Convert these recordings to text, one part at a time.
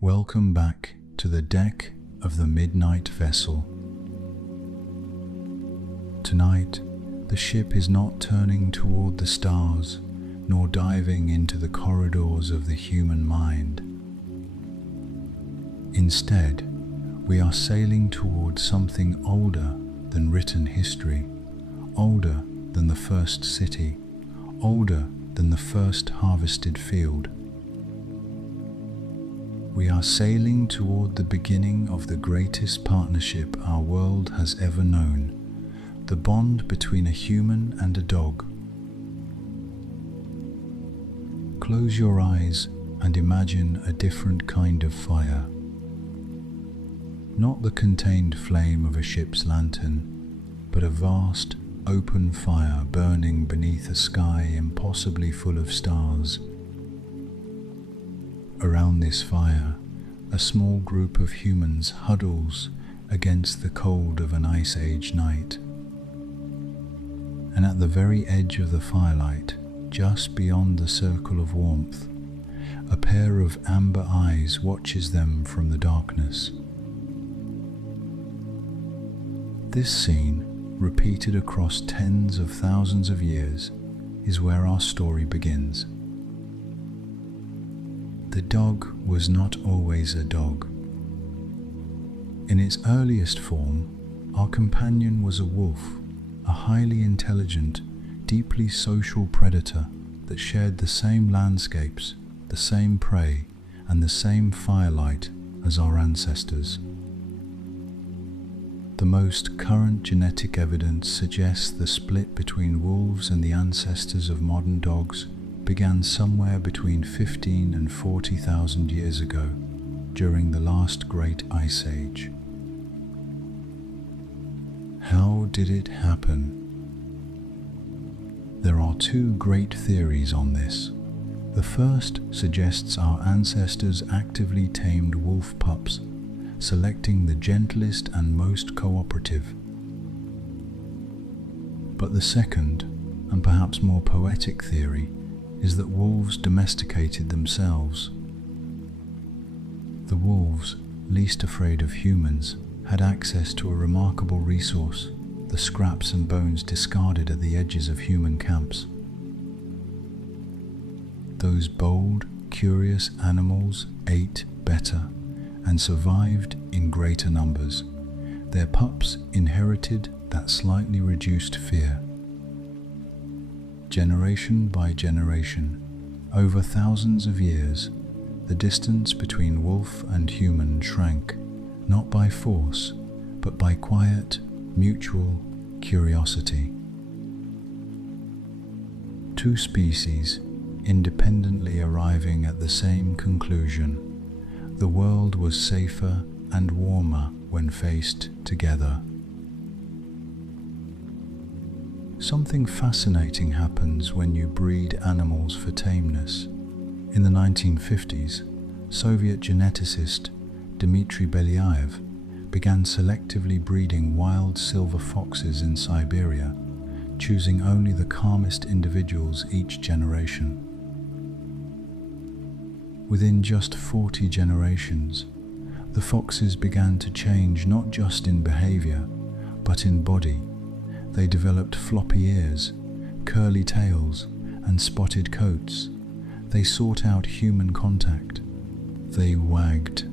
Welcome back to the deck of the Midnight Vessel. Tonight, the ship is not turning toward the stars, nor diving into the corridors of the human mind. Instead, we are sailing toward something older than written history, older than the first city, older than the first harvested field. We are sailing toward the beginning of the greatest partnership our world has ever known, the bond between a human and a dog. Close your eyes and imagine a different kind of fire. Not the contained flame of a ship's lantern, but a vast, open fire burning beneath a sky impossibly full of stars. Around this fire, a small group of humans huddles against the cold of an ice age night. And at the very edge of the firelight, just beyond the circle of warmth, a pair of amber eyes watches them from the darkness. This scene, repeated across tens of thousands of years, is where our story begins. The dog was not always a dog. In its earliest form, our companion was a wolf, a highly intelligent, deeply social predator that shared the same landscapes, the same prey, and the same firelight as our ancestors. The most current genetic evidence suggests the split between wolves and the ancestors of modern dogs began somewhere between 15 and 40,000 years ago, during the last great ice age. How did it happen? There are two great theories on this. The first suggests our ancestors actively tamed wolf pups, selecting the gentlest and most cooperative. But the second, and perhaps more poetic theory, is that wolves domesticated themselves. The wolves, least afraid of humans, had access to a remarkable resource, the scraps and bones discarded at the edges of human camps. Those bold, curious animals ate better and survived in greater numbers. Their pups inherited that slightly reduced fear. Generation by generation, over thousands of years, the distance between wolf and human shrank, not by force, but by quiet, mutual curiosity. Two species, independently arriving at the same conclusion: the world was safer and warmer when faced together. Something fascinating happens when you breed animals for tameness. In the 1950s, Soviet geneticist Dmitry Belyaev began selectively breeding wild silver foxes in Siberia, choosing only the calmest individuals each generation. Within just 40 generations, the foxes began to change not just in behavior, but in body. They developed floppy ears, curly tails, and spotted coats. They sought out human contact. They wagged.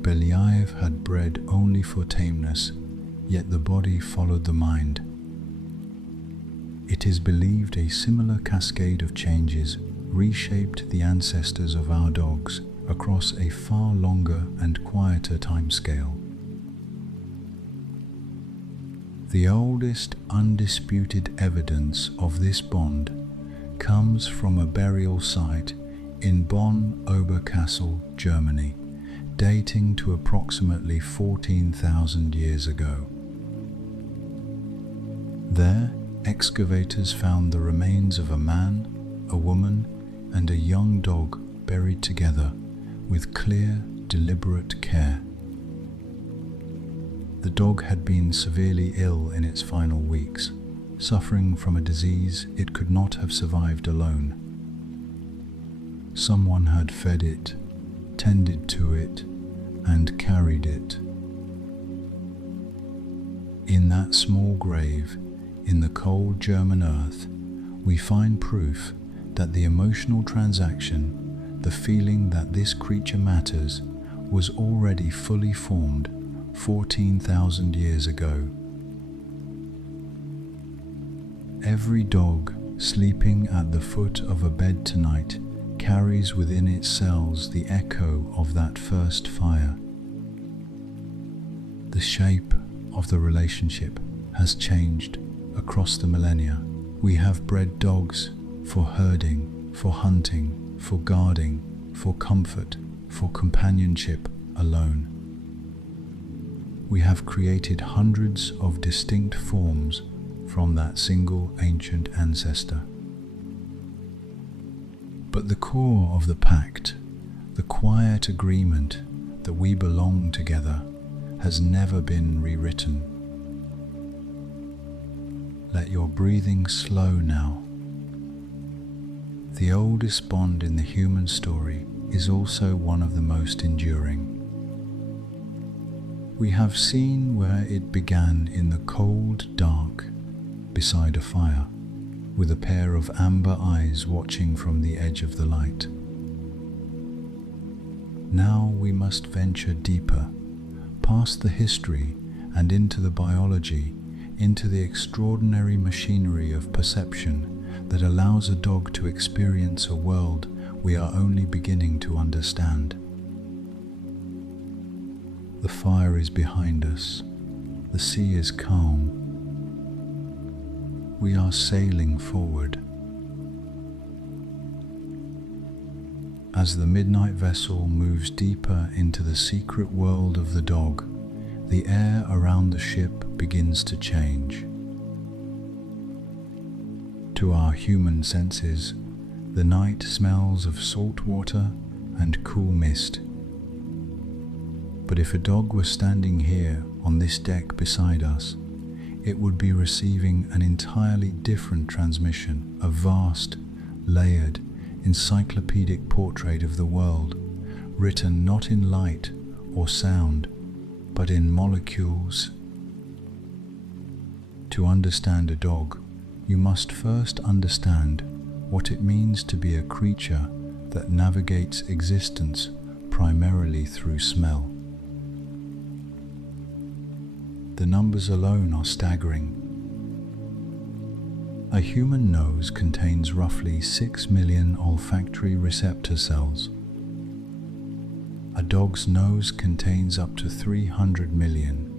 Belyaev had bred only for tameness, yet the body followed the mind. It is believed a similar cascade of changes reshaped the ancestors of our dogs across a far longer and quieter timescale. The oldest undisputed evidence of this bond comes from a burial site in Bonn-Oberkassel, Germany, dating to approximately 14,000 years ago. There, excavators found the remains of a man, a woman, and a young dog buried together with clear, deliberate care. The dog had been severely ill in its final weeks, suffering from a disease it could not have survived alone. Someone had fed it tended to it, and carried it. In that small grave, in the cold German earth, we find proof that the emotional transaction, the feeling that this creature matters, was already fully formed 14,000 years ago. Every dog sleeping at the foot of a bed tonight carries within its cells the echo of that first fire. The shape of the relationship has changed across the millennia. We have bred dogs for herding, for hunting, for guarding, for comfort, for companionship alone. We have created hundreds of distinct forms from that single ancient ancestor. But the core of the pact, the quiet agreement that we belong together, has never been rewritten. Let your breathing slow now. The oldest bond in the human story is also one of the most enduring. We have seen where it began in the cold dark beside a fire, with a pair of amber eyes watching from the edge of the light. Now we must venture deeper, past the history and into the biology, into the extraordinary machinery of perception that allows a dog to experience a world we are only beginning to understand. The fire is behind us. The sea is calm. We are sailing forward. As the midnight vessel moves deeper into the secret world of the dog, the air around the ship begins to change. To our human senses, the night smells of salt water and cool mist. But if a dog were standing here on this deck beside us, it would be receiving an entirely different transmission, a vast, layered, encyclopedic portrait of the world, written not in light or sound, but in molecules. To understand a dog, you must first understand what it means to be a creature that navigates existence primarily through smell. The numbers alone are staggering. A human nose contains roughly 6 million olfactory receptor cells. A dog's nose contains up to 300 million.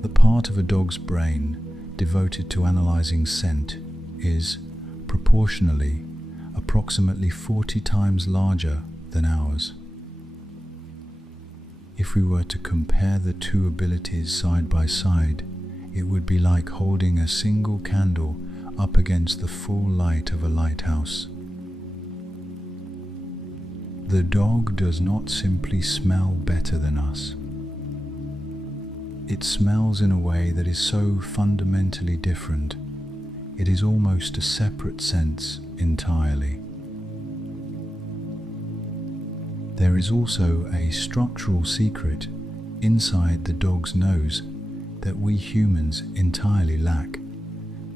The part of a dog's brain devoted to analyzing scent is, proportionally, approximately 40 times larger than ours. If we were to compare the two abilities side by side, it would be like holding a single candle up against the full light of a lighthouse. The dog does not simply smell better than us. It smells in a way that is so fundamentally different, it is almost a separate sense entirely. There is also a structural secret inside the dog's nose that we humans entirely lack,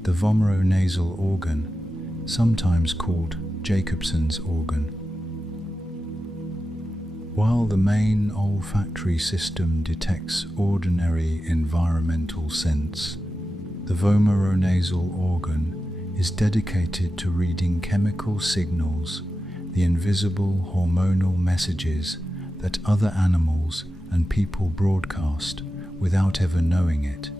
the vomeronasal organ, sometimes called Jacobson's organ. While the main olfactory system detects ordinary environmental scents, the vomeronasal organ is dedicated to reading chemical signals, the invisible hormonal messages that other animals and people broadcast without ever knowing it.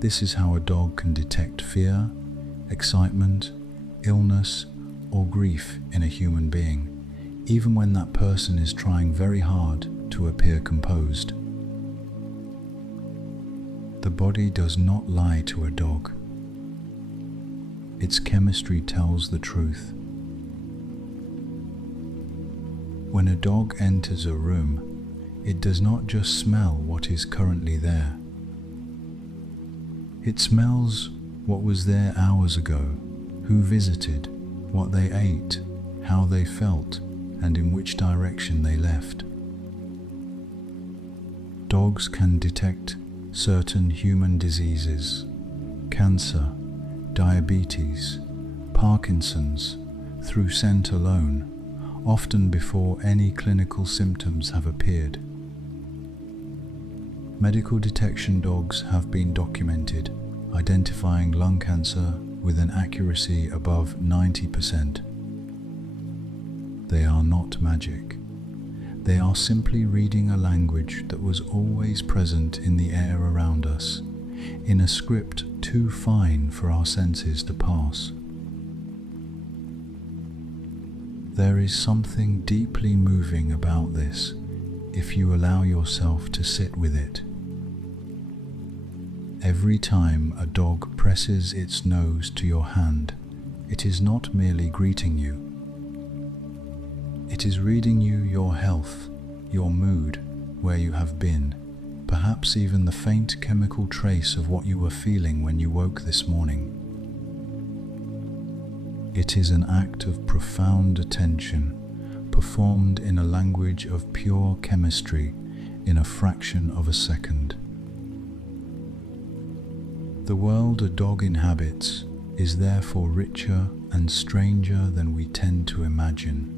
This is how a dog can detect fear, excitement, illness, or grief in a human being, even when that person is trying very hard to appear composed. The body does not lie to a dog. Its chemistry tells the truth. When a dog enters a room, it does not just smell what is currently there. It smells what was there hours ago, who visited, what they ate, how they felt, and in which direction they left. Dogs can detect certain human diseases, cancer, diabetes, Parkinson's, through scent alone, often before any clinical symptoms have appeared. Medical detection dogs have been documented identifying lung cancer with an accuracy above 90%. They are not magic. They are simply reading a language that was always present in the air around us, in a script too fine for our senses to pass. There is something deeply moving about this if you allow yourself to sit with it. Every time a dog presses its nose to your hand, it is not merely greeting you. It is reading you your health, your mood, where you have been, perhaps even the faint chemical trace of what you were feeling when you woke this morning. It is an act of profound attention, performed in a language of pure chemistry in a fraction of a second. The world a dog inhabits is therefore richer and stranger than we tend to imagine.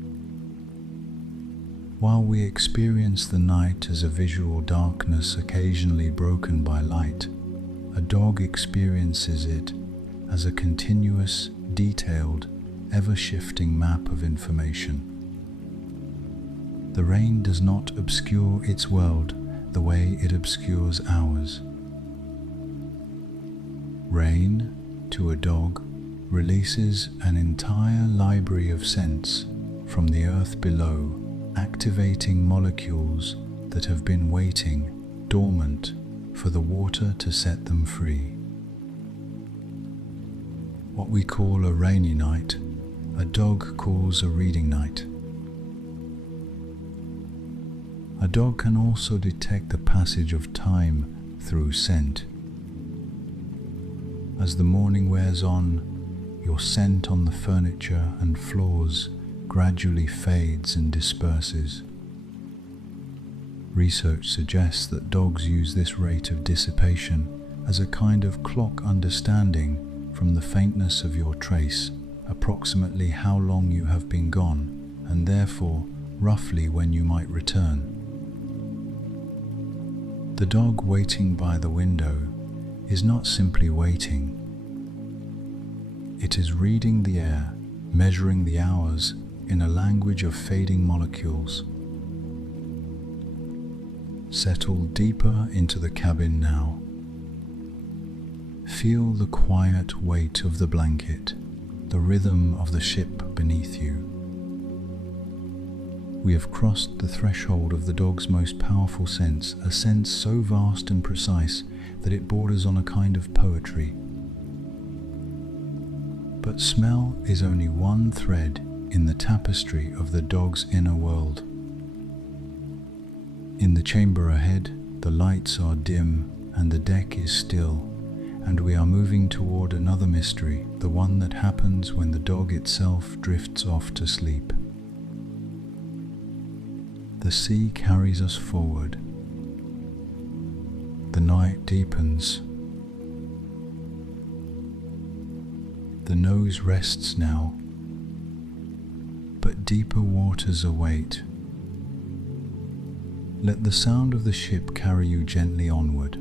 While we experience the night as a visual darkness occasionally broken by light, a dog experiences it as a continuous, detailed, ever-shifting map of information. The rain does not obscure its world the way it obscures ours. Rain, to a dog, releases an entire library of scents from the earth below, activating molecules that have been waiting, dormant, for the water to set them free. What we call a rainy night, a dog calls a reading night. A dog can also detect the passage of time through scent. As the morning wears on, your scent on the furniture and floors gradually fades and disperses. Research suggests that dogs use this rate of dissipation as a kind of clock, understanding from the faintness of your trace approximately how long you have been gone, and therefore roughly when you might return. The dog waiting by the window is not simply waiting. It is reading the air, measuring the hours in a language of fading molecules. Settle deeper into the cabin now. Feel the quiet weight of the blanket, the rhythm of the ship beneath you. We have crossed the threshold of the dog's most powerful sense, a sense so vast and precise that it borders on a kind of poetry. But smell is only one thread in the tapestry of the dog's inner world. In the chamber ahead, the lights are dim and the deck is still, and we are moving toward another mystery, the one that happens when the dog itself drifts off to sleep. The sea carries us forward. The night deepens. The nose rests now, but deeper waters await. Let the sound of the ship carry you gently onward.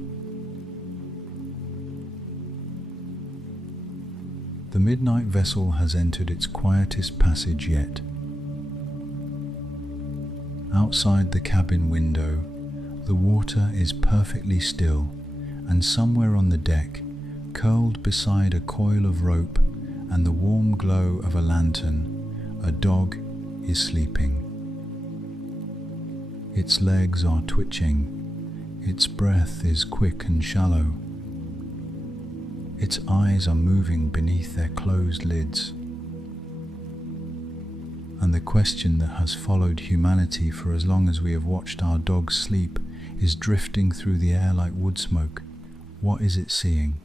The midnight vessel has entered its quietest passage yet. Outside the cabin window, the water is perfectly still, and somewhere on the deck, curled beside a coil of rope and the warm glow of a lantern, a dog is sleeping. Its legs are twitching, its breath is quick and shallow. Its eyes are moving beneath their closed lids. And the question that has followed humanity for as long as we have watched our dogs sleep is drifting through the air like wood smoke. What is it seeing?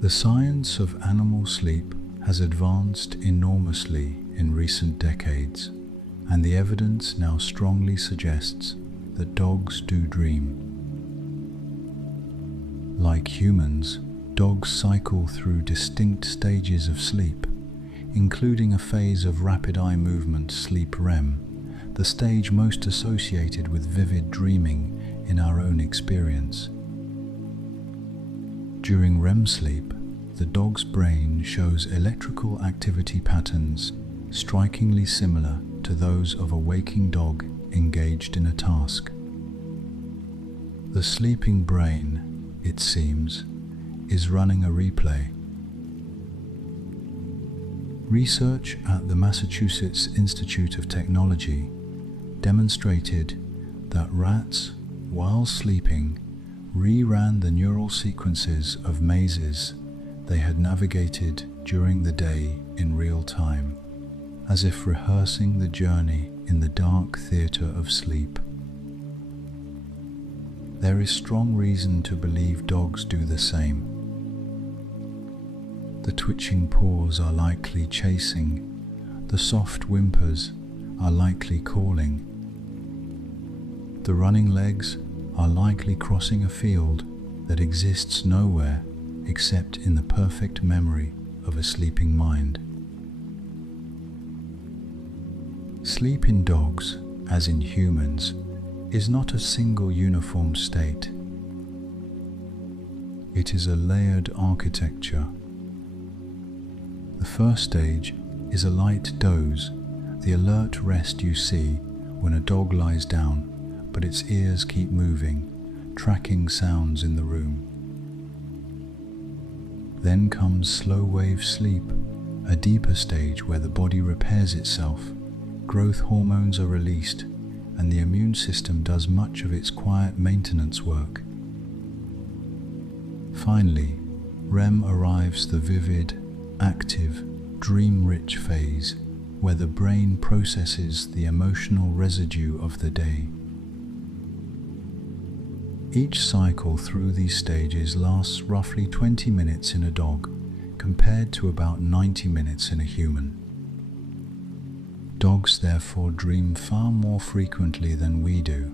The science of animal sleep has advanced enormously in recent decades, and the evidence now strongly suggests that dogs do dream. Like humans, dogs cycle through distinct stages of sleep, including a phase of rapid eye movement, sleep REM, the stage most associated with vivid dreaming in our own experience. During REM sleep, the dog's brain shows electrical activity patterns strikingly similar to those of a waking dog engaged in a task. The sleeping brain, it seems, is running a replay. Research at the Massachusetts Institute of Technology demonstrated that rats, while sleeping, reran the neural sequences of mazes they had navigated during the day in real time, as if rehearsing the journey in the dark theatre of sleep. There is strong reason to believe dogs do the same. The twitching paws are likely chasing, the soft whimpers are likely calling. The running legs are likely crossing a field that exists nowhere except in the perfect memory of a sleeping mind. Sleep in dogs, as in humans, is not a single uniform state. It is a layered architecture. The first stage is a light doze, the alert rest you see when a dog lies down, but its ears keep moving, tracking sounds in the room. Then comes slow wave sleep, a deeper stage where the body repairs itself, growth hormones are released, and the immune system does much of its quiet maintenance work. Finally, REM arrives, the vivid, active, dream-rich phase where the brain processes the emotional residue of the day. Each cycle through these stages lasts roughly 20 minutes in a dog, compared to about 90 minutes in a human. Dogs therefore dream far more frequently than we do,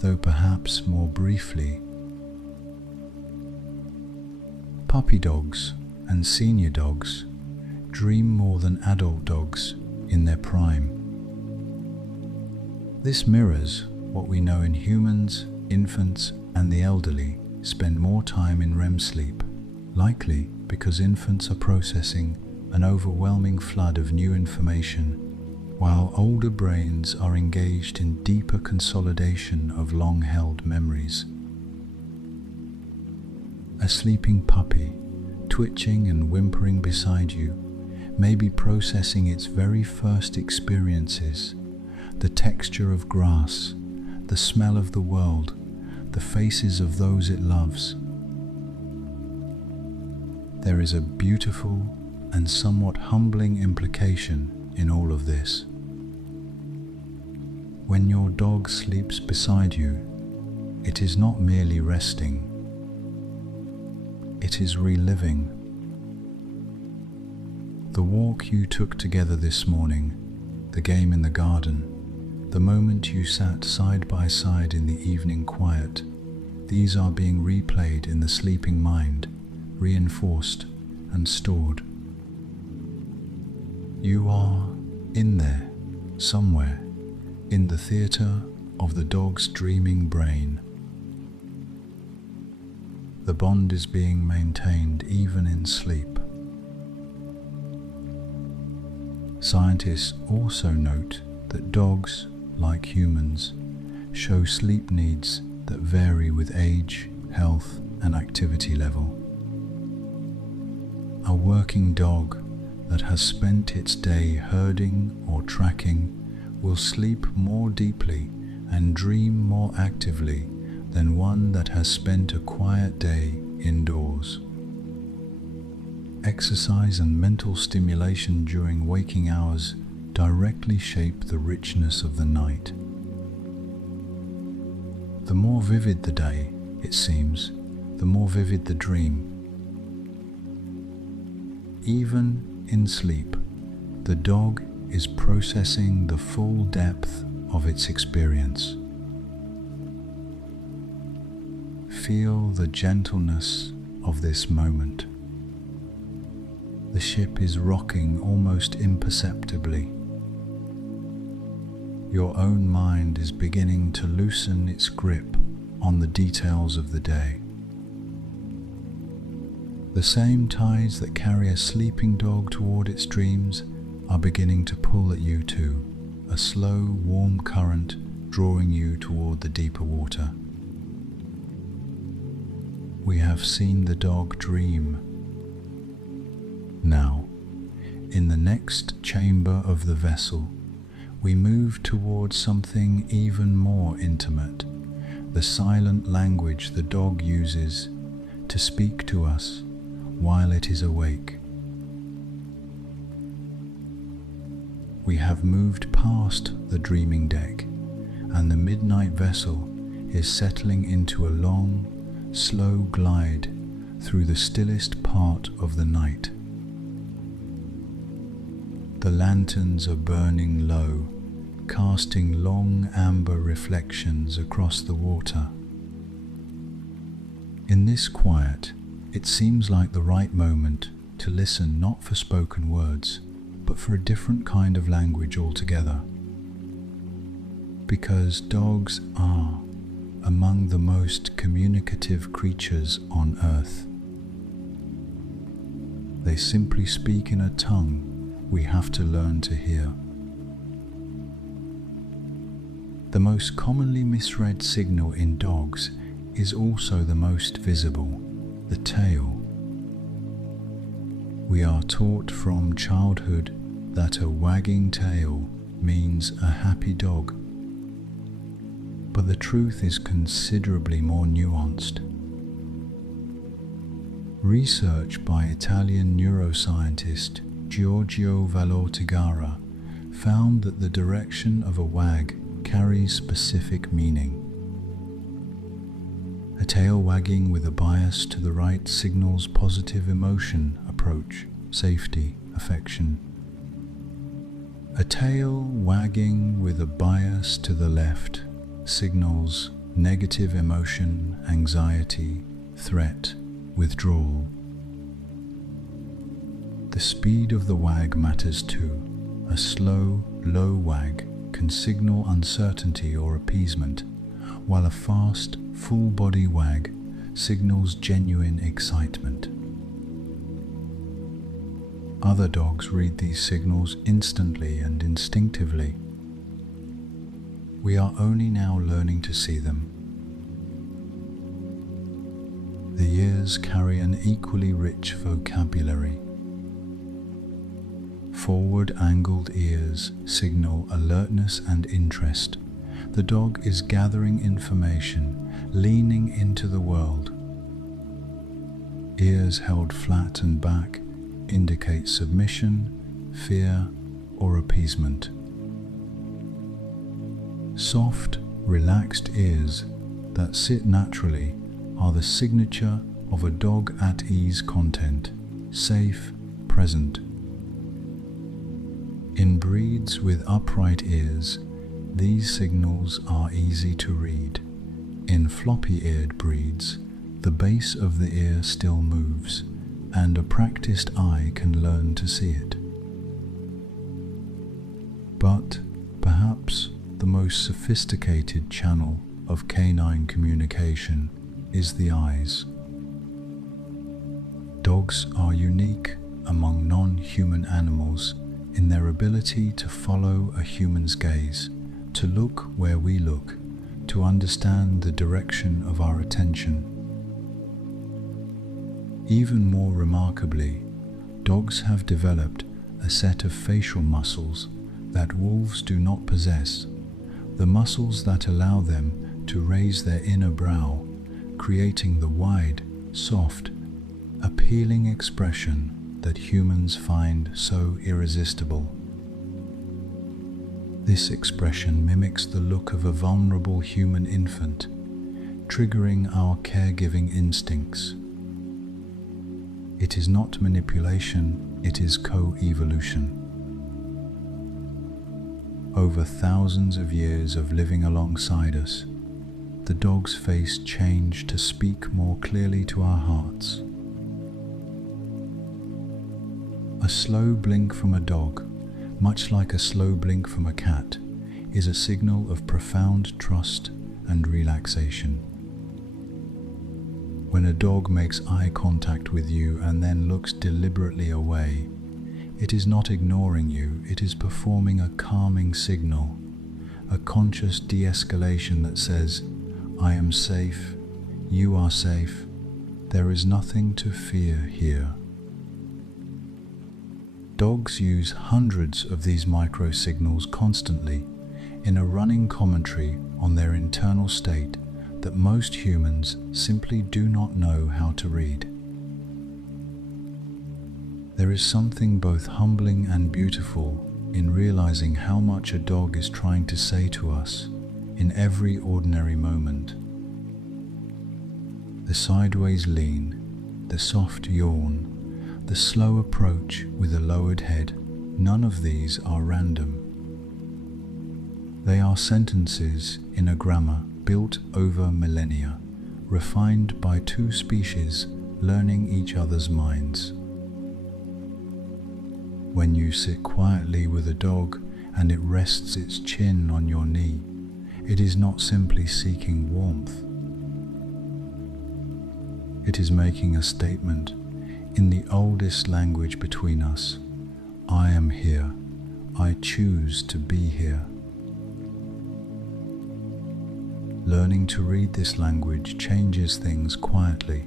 though perhaps more briefly. Puppy dogs and senior dogs dream more than adult dogs in their prime. This mirrors what we know in humans, infants, and the elderly spend more time in REM sleep, likely because infants are processing an overwhelming flood of new information, while older brains are engaged in deeper consolidation of long-held memories. A sleeping puppy, twitching and whimpering beside you, may be processing its very first experiences, the texture of grass, the smell of the world, the faces of those it loves. There is a beautiful and somewhat humbling implication in all of this. When your dog sleeps beside you, it is not merely resting, it is reliving. The walk you took together this morning, the game in the garden, the moment you sat side by side in the evening quiet, these are being replayed in the sleeping mind, reinforced and stored. You are in there, somewhere, in the theatre of the dog's dreaming brain. The bond is being maintained even in sleep. Scientists also note that dogs, like humans, show sleep needs that vary with age, health, and activity level. A working dog that has spent its day herding or tracking will sleep more deeply and dream more actively than one that has spent a quiet day indoors. Exercise and mental stimulation during waking hours directly shape the richness of the night. The more vivid the day, it seems, the more vivid the dream. Even in sleep, the dog is processing the full depth of its experience. Feel the gentleness of this moment. The ship is rocking almost imperceptibly. Your own mind is beginning to loosen its grip on the details of the day. The same tides that carry a sleeping dog toward its dreams are beginning to pull at you too, a slow, warm current drawing you toward the deeper water. We have seen the dog dream. Now, in the next chamber of the vessel, we move towards something even more intimate, the silent language the dog uses to speak to us while it is awake. We have moved past the dreaming deck, and the midnight vessel is settling into a long, slow glide through the stillest part of the night. The lanterns are burning low, casting long amber reflections across the water. In this quiet, it seems like the right moment to listen not for spoken words, but for a different kind of language altogether. Because dogs are among the most communicative creatures on earth. They simply speak in a tongue we have to learn to hear. The most commonly misread signal in dogs is also the most visible, the tail. We are taught from childhood that a wagging tail means a happy dog. But the truth is considerably more nuanced. Research by Italian neuroscientist Giorgio Valortigara found that the direction of a wag carries specific meaning. A tail wagging with a bias to the right signals positive emotion, approach, safety, affection. A tail wagging with a bias to the left signals negative emotion, anxiety, threat, withdrawal. The speed of the wag matters too. A slow, low wag can signal uncertainty or appeasement, while a fast, full-body wag signals genuine excitement. Other dogs read these signals instantly and instinctively. We are only now learning to see them. The ears carry an equally rich vocabulary. Forward-angled ears signal alertness and interest. The dog is gathering information, leaning into the world. Ears held flat and back indicate submission, fear, or appeasement. Soft, relaxed ears that sit naturally are the signature of a dog at ease content, safe, present. In breeds with upright ears, these signals are easy to read. In floppy-eared breeds, the base of the ear still moves, and a practiced eye can learn to see it. But perhaps the most sophisticated channel of canine communication is the eyes. Dogs are unique among non-human animals in their ability to follow a human's gaze, to look where we look, to understand the direction of our attention. Even more remarkably, dogs have developed a set of facial muscles that wolves do not possess, the muscles that allow them to raise their inner brow, creating the wide, soft, appealing expression that humans find so irresistible. This expression mimics the look of a vulnerable human infant, triggering our caregiving instincts. It is not manipulation it is co-evolution. Over thousands of years of living alongside us, the dog's face changed to speak more clearly to our hearts. A slow blink from a dog, much like a slow blink from a cat, is a signal of profound trust and relaxation. When a dog makes eye contact with you and then looks deliberately away, it is not ignoring you, it is performing a calming signal, a conscious de-escalation that says, "I am safe, you are safe, there is nothing to fear here." Dogs use hundreds of these micro-signals constantly in a running commentary on their internal state that most humans simply do not know how to read. There is something both humbling and beautiful in realizing how much a dog is trying to say to us in every ordinary moment. The sideways lean, the soft yawn, the slow approach with a lowered head, none of these are random. They are sentences in a grammar built over millennia, refined by two species learning each other's minds. When you sit quietly with a dog and it rests its chin on your knee, it is not simply seeking warmth. It is making a statement in the oldest language between us. I am here. I choose to be here. Learning to read this language changes things quietly.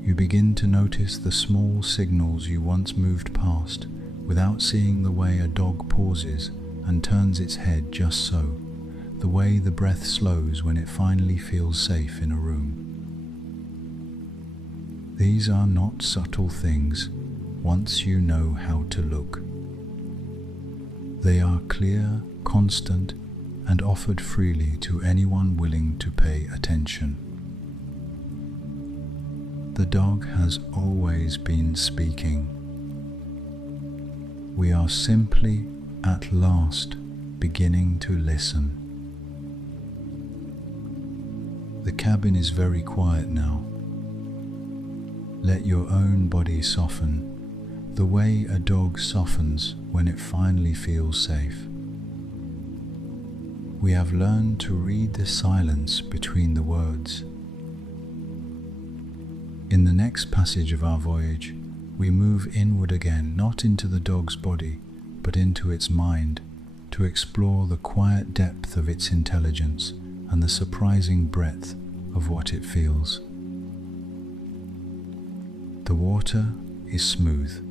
You begin to notice the small signals you once moved past without seeing, the way a dog pauses and turns its head just so, the way the breath slows when it finally feels safe in a room. These are not subtle things once you know how to look. They are clear, constant, and offered freely to anyone willing to pay attention. The dog has always been speaking. We are simply, at last, beginning to listen. The cabin is very quiet now. Let your own body soften, the way a dog softens when it finally feels safe. We have learned to read the silence between the words. In the next passage of our voyage, we move inward again, not into the dog's body, but into its mind, to explore the quiet depth of its intelligence and the surprising breadth of what it feels. The water is smooth.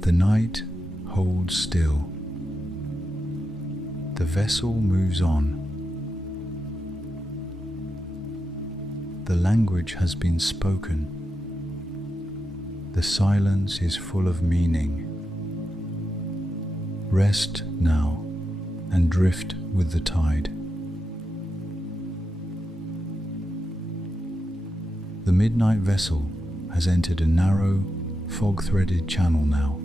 The night holds still. The vessel moves on. The language has been spoken. The silence is full of meaning. Rest now and drift with the tide. The midnight vessel has entered a narrow, fog-threaded channel now,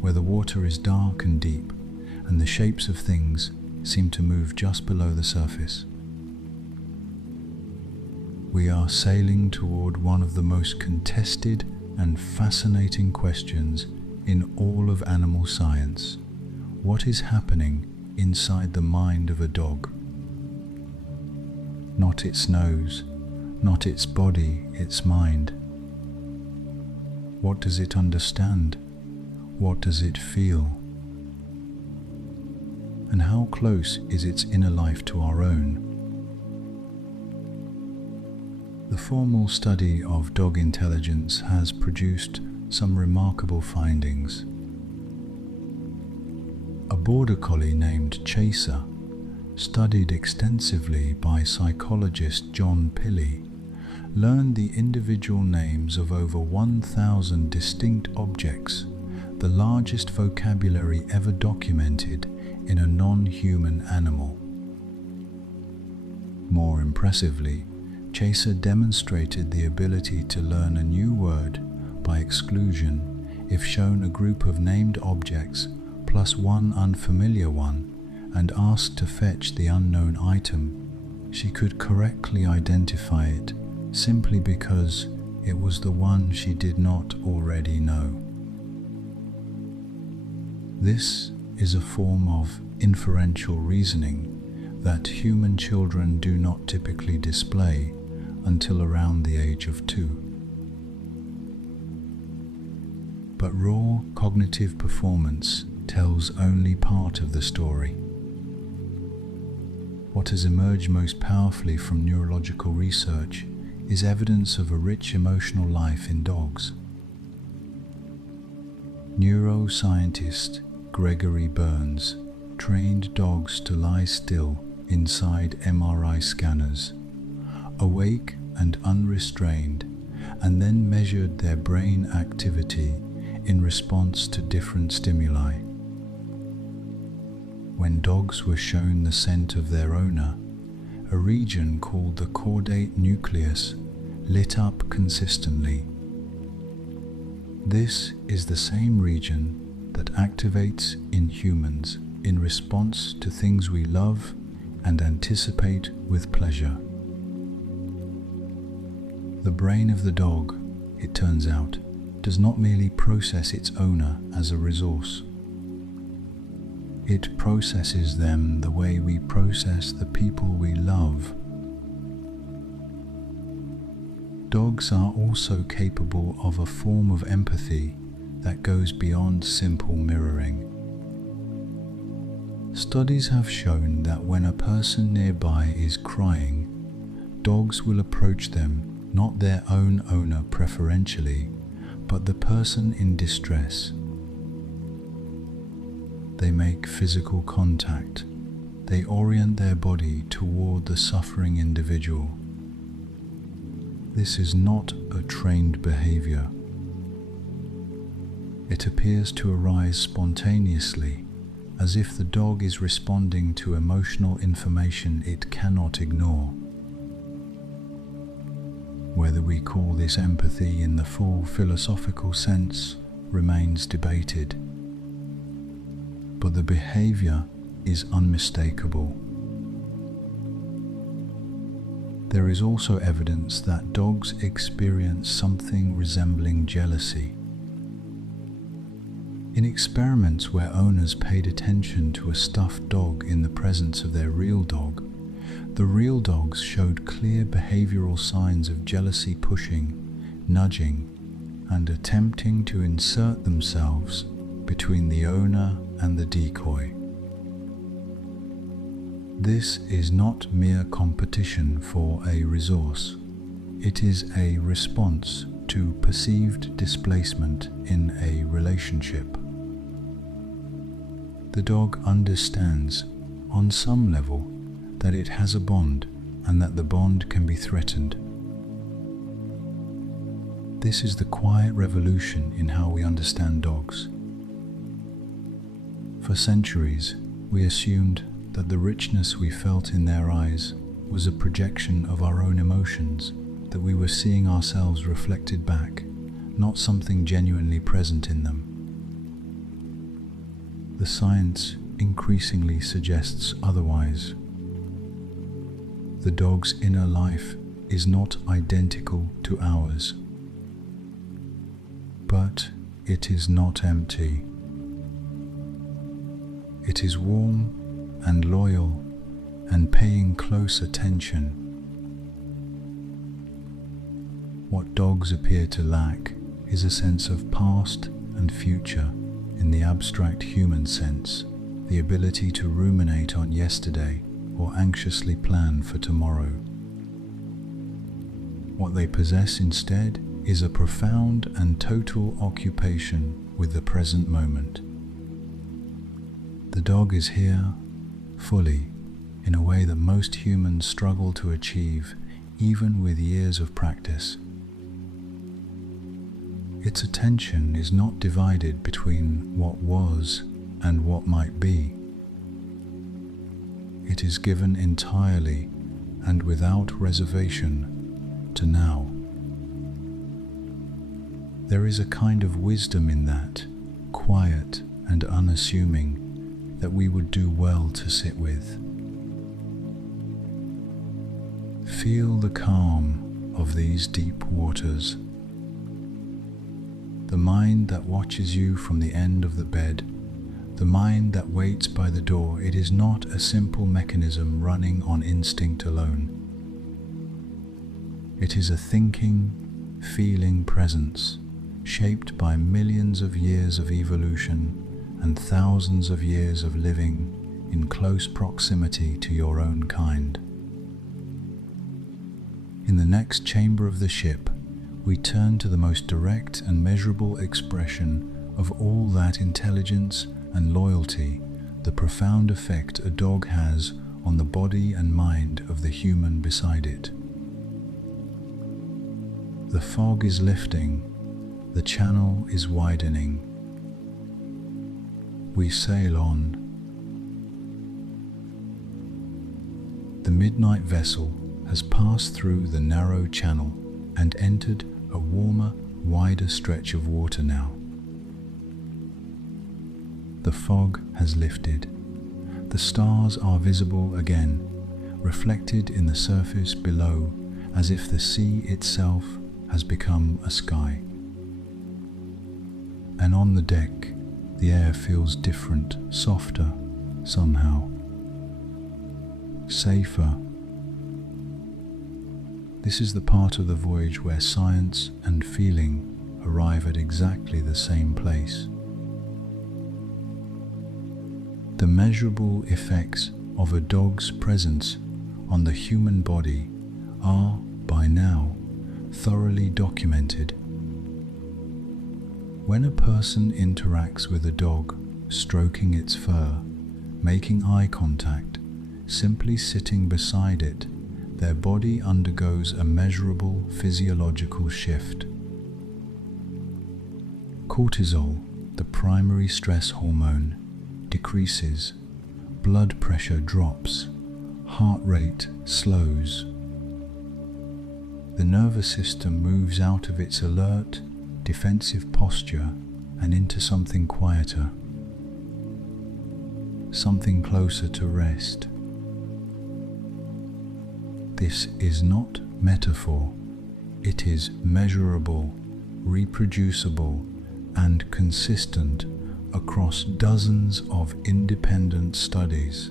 where the water is dark and deep, and the shapes of things seem to move just below the surface. We are sailing toward one of the most contested and fascinating questions in all of animal science. What is happening inside the mind of a dog? Not its nose, not its body, its mind. What does it understand? What does it feel? And how close is its inner life to our own? The formal study of dog intelligence has produced some remarkable findings. A border collie named Chaser, studied extensively by psychologist John Pilley, learned the individual names of over 1,000 distinct objects, the largest vocabulary ever documented in a non-human animal. More impressively, Chaser demonstrated the ability to learn a new word by exclusion if shown a group of named objects plus one unfamiliar one and asked to fetch the unknown item, she could correctly identify it simply because it was the one she did not already know. This is a form of inferential reasoning that human children do not typically display until around the age of 2. But raw cognitive performance tells only part of the story. What has emerged most powerfully from neurological research is evidence of a rich emotional life in dogs. Neuroscientist Gregory Burns trained dogs to lie still inside MRI scanners, awake and unrestrained, and then measured their brain activity in response to different stimuli. When dogs were shown the scent of their owner, a region called the caudate nucleus lit up consistently. This is the same region that activates in humans in response to things we love and anticipate with pleasure. The brain of the dog, it turns out, does not merely process its owner as a resource. It processes them the way we process the people we love. Dogs are also capable of a form of empathy that goes beyond simple mirroring. Studies have shown that when a person nearby is crying, dogs will approach them, not their own owner preferentially, but the person in distress. They make physical contact. They orient their body toward the suffering individual. This is not a trained behavior. It appears to arise spontaneously, as if the dog is responding to emotional information it cannot ignore. Whether we call this empathy in the full philosophical sense remains debated, but the behavior is unmistakable. There is also evidence that dogs experience something resembling jealousy. In experiments where owners paid attention to a stuffed dog in the presence of their real dog, the real dogs showed clear behavioral signs of jealousy, pushing, nudging, and attempting to insert themselves between the owner and the decoy. This is not mere competition for a resource. It is a response to perceived displacement in a relationship. The dog understands, on some level, that it has a bond and that the bond can be threatened. This is the quiet revolution in how we understand dogs. For centuries, we assumed that the richness we felt in their eyes was a projection of our own emotions, that we were seeing ourselves reflected back, not something genuinely present in them. The science increasingly suggests otherwise. The dog's inner life is not identical to ours, but it is not empty. It is warm and loyal and paying close attention. What dogs appear to lack is a sense of past and future in the abstract human sense, the ability to ruminate on yesterday or anxiously plan for tomorrow. What they possess instead is a profound and total occupation with the present moment. The dog is here fully, in a way that most humans struggle to achieve even with years of practice. Its attention is not divided between what was and what might be. It is given entirely and without reservation to now. There is a kind of wisdom in that, quiet and unassuming, that we would do well to sit with. Feel the calm of these deep waters. The mind that watches you from the end of the bed, the mind that waits by the door, it is not a simple mechanism running on instinct alone. It is a thinking, feeling presence, shaped by millions of years of evolution and thousands of years of living in close proximity to your own kind. In the next chamber of the ship, we turn to the most direct and measurable expression of all that intelligence and loyalty, the profound effect a dog has on the body and mind of the human beside it. The fog is lifting, the channel is widening. We sail on. The midnight vessel has passed through the narrow channel and entered a warmer, wider stretch of water now. The fog has lifted. The stars are visible again, reflected in the surface below, as if the sea itself has become a sky. And on the deck, the air feels different, softer, somehow. Safer. This is the part of the voyage where science and feeling arrive at exactly the same place. The measurable effects of a dog's presence on the human body are, by now, thoroughly documented. When a person interacts with a dog, stroking its fur, making eye contact, simply sitting beside it, their body undergoes a measurable physiological shift. Cortisol, the primary stress hormone, decreases, blood pressure drops, heart rate slows. The nervous system moves out of its alert, defensive posture and into something quieter, something closer to rest. This is not metaphor, it is measurable, reproducible, and consistent across dozens of independent studies.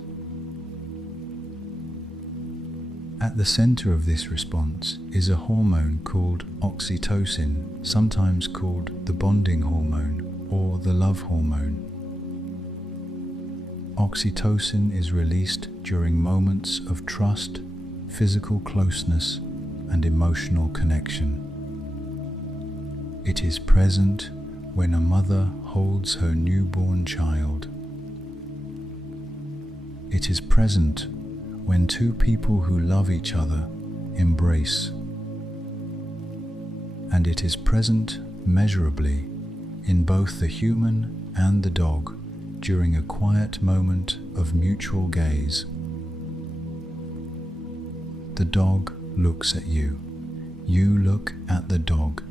At the center of this response is a hormone called oxytocin, sometimes called the bonding hormone or the love hormone. Oxytocin is released during moments of trust, physical closeness, and emotional connection. It is present when a mother holds her newborn child. It is present when two people who love each other embrace. And it is present measurably in both the human and the dog during a quiet moment of mutual gaze. The dog looks at you, you look at the dog.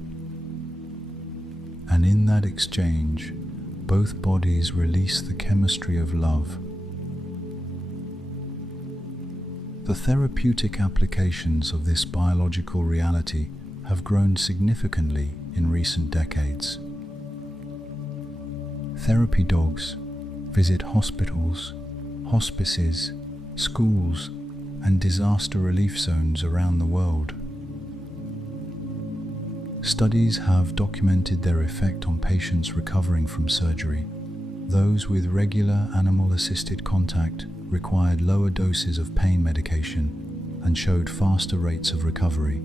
And in that exchange, both bodies release the chemistry of love. The therapeutic applications of this biological reality have grown significantly in recent decades. Therapy dogs visit hospitals, hospices, schools, and disaster relief zones around the world. Studies have documented their effect on patients recovering from surgery. Those with regular animal-assisted contact required lower doses of pain medication and showed faster rates of recovery.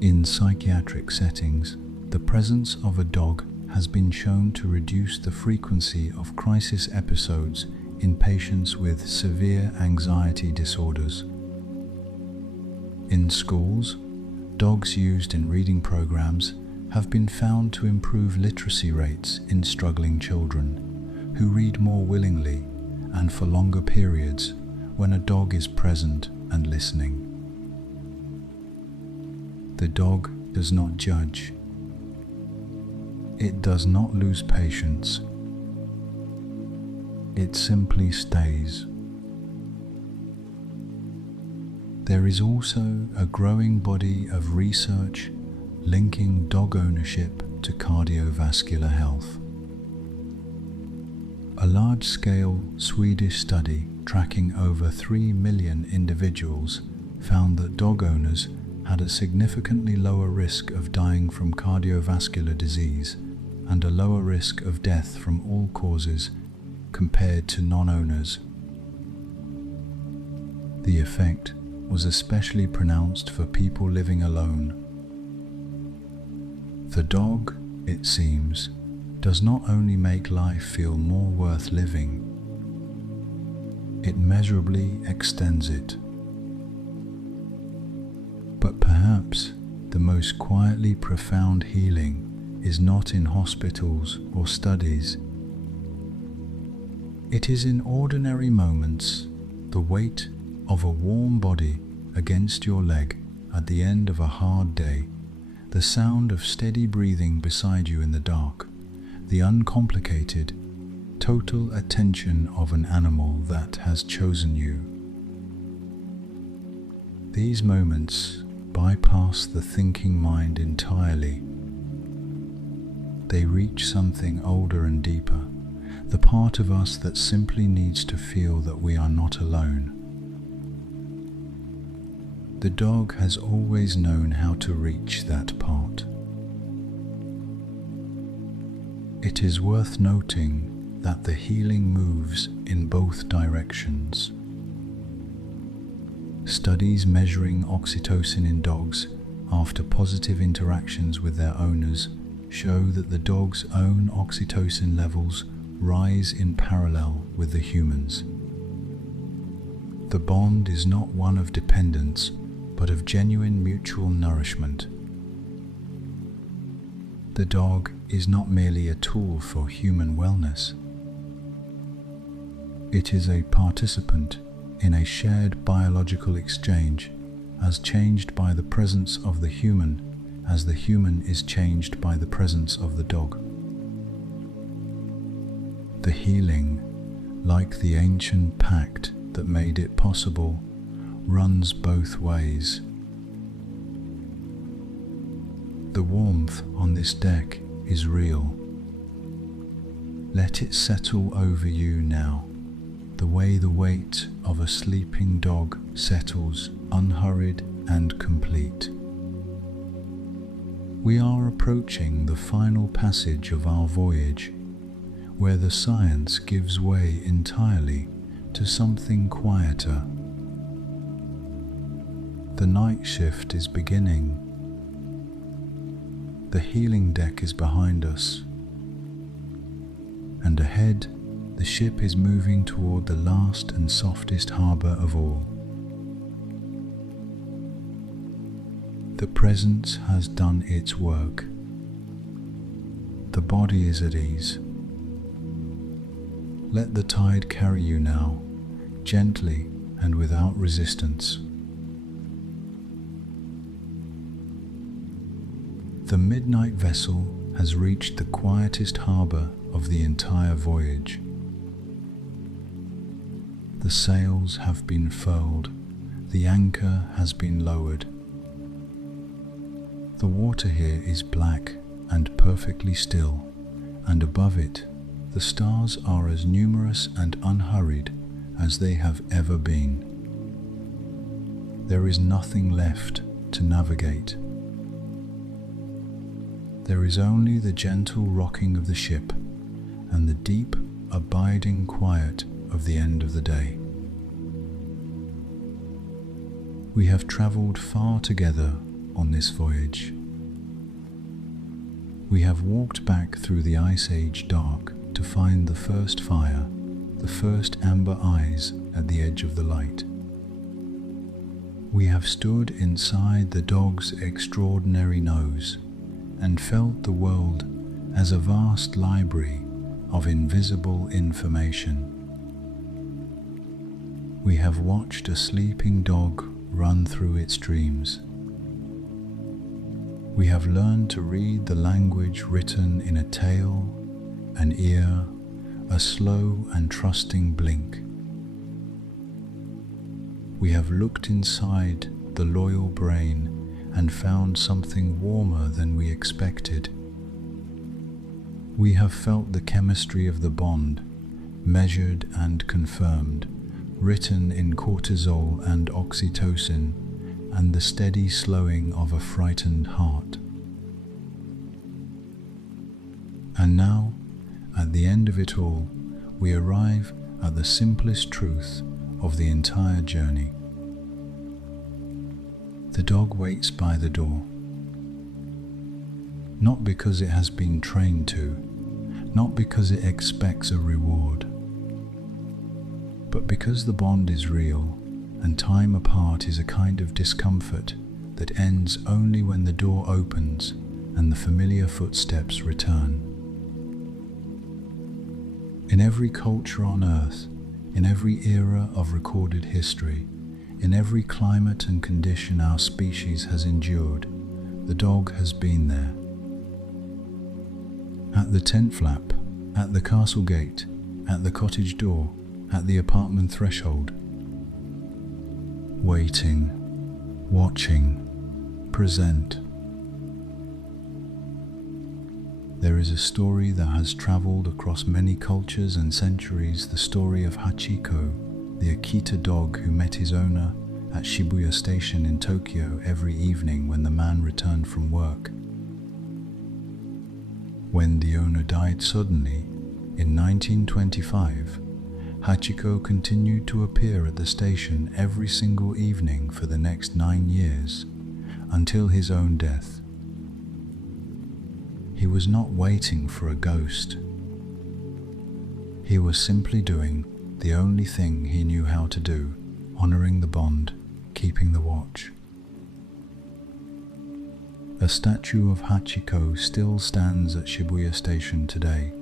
In psychiatric settings, the presence of a dog has been shown to reduce the frequency of crisis episodes in patients with severe anxiety disorders. In schools, dogs used in reading programs have been found to improve literacy rates in struggling children, who read more willingly and for longer periods when a dog is present and listening. The dog does not judge, It does not lose patience. It simply stays. There is also a growing body of research linking dog ownership to cardiovascular health. A large-scale Swedish study tracking over 3 million individuals found that dog owners had a significantly lower risk of dying from cardiovascular disease and a lower risk of death from all causes compared to non-owners. The effect was especially pronounced for people living alone. The dog, it seems, does not only make life feel more worth living, it measurably extends it. But perhaps the most quietly profound healing is not in hospitals or studies. It is in ordinary moments, the weight of a warm body against your leg at the end of a hard day, the sound of steady breathing beside you in the dark, the uncomplicated, total attention of an animal that has chosen you. These moments bypass the thinking mind entirely. They reach something older and deeper, the part of us that simply needs to feel that we are not alone. The dog has always known how to reach that part. It is worth noting that the healing moves in both directions. Studies measuring oxytocin in dogs after positive interactions with their owners show that the dog's own oxytocin levels rise in parallel with the humans. The bond is not one of dependence, but of genuine mutual nourishment. The dog is not merely a tool for human wellness. It is a participant in a shared biological exchange, as changed by the presence of the human as the human is changed by the presence of the dog. The healing, like the ancient pact that made it possible, runs both ways. The warmth on this deck is real. Let it settle over you now, the way the weight of a sleeping dog settles, unhurried and complete. We are approaching the final passage of our voyage, where the science gives way entirely to something quieter. The night shift is beginning. The healing deck is behind us, and ahead the ship is moving toward the last and softest harbour of all. The presence has done its work. The body is at ease. Let the tide carry you now, gently and without resistance. The midnight vessel has reached the quietest harbour of the entire voyage. The sails have been furled, the anchor has been lowered. The water here is black and perfectly still, and above it, the stars are as numerous and unhurried as they have ever been. There is nothing left to navigate. There is only the gentle rocking of the ship and the deep, abiding quiet of the end of the day. We have travelled far together on this voyage. We have walked back through the Ice Age dark to find the first fire, the first amber eyes at the edge of the light. We have stood inside the dog's extraordinary nose and felt the world as a vast library of invisible information. We have watched a sleeping dog run through its dreams. We have learned to read the language written in a tail, an ear, a slow and trusting blink. We have looked inside the loyal brain and found something warmer than we expected. We have felt the chemistry of the bond, measured and confirmed, written in cortisol and oxytocin, and the steady slowing of a frightened heart. And now, at the end of it all, we arrive at the simplest truth of the entire journey. The dog waits by the door, not because it has been trained to, not because it expects a reward, but because the bond is real and time apart is a kind of discomfort that ends only when the door opens and the familiar footsteps return. In every culture on earth, in every era of recorded history, in every climate and condition our species has endured, the dog has been there. At the tent flap, at the castle gate, at the cottage door, at the apartment threshold. Waiting, watching, present. There is a story that has traveled across many cultures and centuries, the story of Hachiko, the Akita dog who met his owner at Shibuya Station in Tokyo every evening when the man returned from work. When the owner died suddenly, in 1925, Hachiko continued to appear at the station every single evening for the next 9 years, until his own death. He was not waiting for a ghost. He was simply doing the only thing he knew how to do, honoring the bond, keeping the watch. A statue of Hachiko still stands at Shibuya Station today,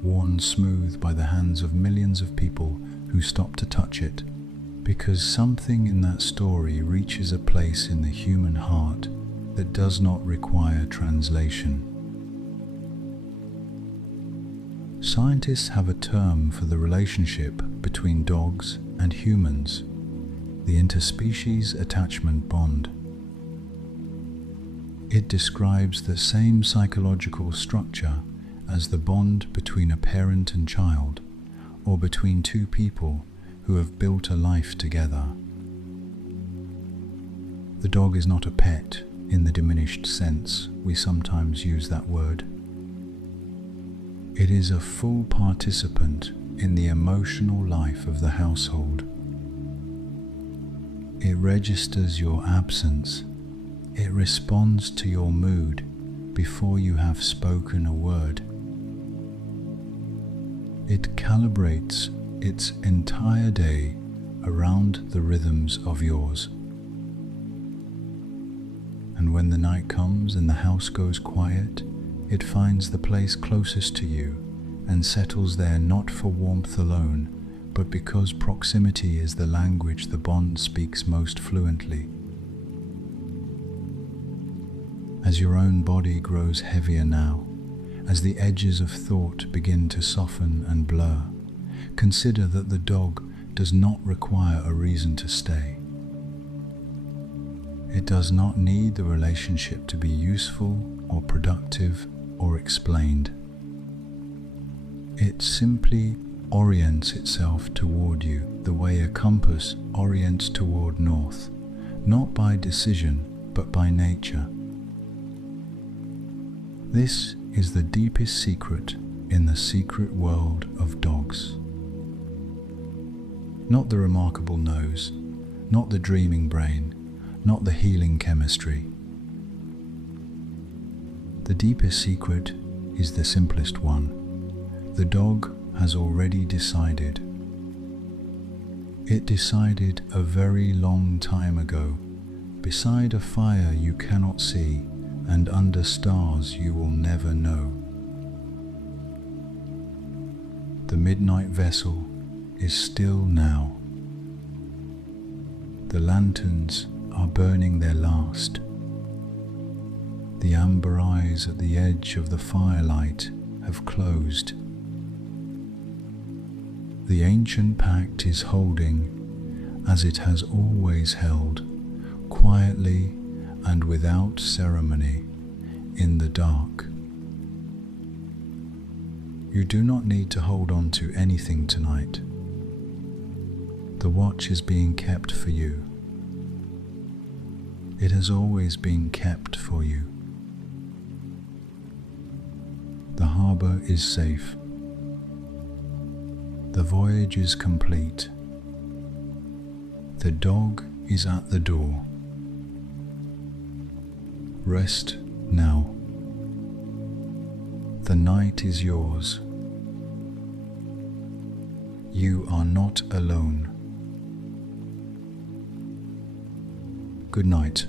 worn smooth by the hands of millions of people who stop to touch it, because something in that story reaches a place in the human heart that does not require translation. Scientists have a term for the relationship between dogs and humans, the interspecies attachment bond. It describes the same psychological structure as the bond between a parent and child, or between two people who have built a life together. The dog is not a pet in the diminished sense we sometimes use that word. It is a full participant in the emotional life of the household. It registers your absence. It responds to your mood before you have spoken a word. It calibrates its entire day around the rhythms of yours. And when the night comes and the house goes quiet, it finds the place closest to you and settles there not for warmth alone, but because proximity is the language the bond speaks most fluently. As your own body grows heavier now, as the edges of thought begin to soften and blur, consider that the dog does not require a reason to stay. It does not need the relationship to be useful or productive or explained. It simply orients itself toward you the way a compass orients toward north, not by decision but by nature. This is the deepest secret in the secret world of dogs. Not the remarkable nose, not the dreaming brain, not the healing chemistry. The deepest secret is the simplest one. The dog has already decided. It decided a very long time ago, beside a fire you cannot see and under stars you will never know. The midnight vessel is still now. The lanterns are burning their last. The amber eyes at the edge of the firelight have closed. The ancient pact is holding, as it has always held, quietly and without ceremony, in the dark. You do not need to hold on to anything tonight. The watch is being kept for you. It has always been kept for you. The harbor is safe. The voyage is complete. The dog is at the door. Rest now. The night is yours. You are not alone. Good night.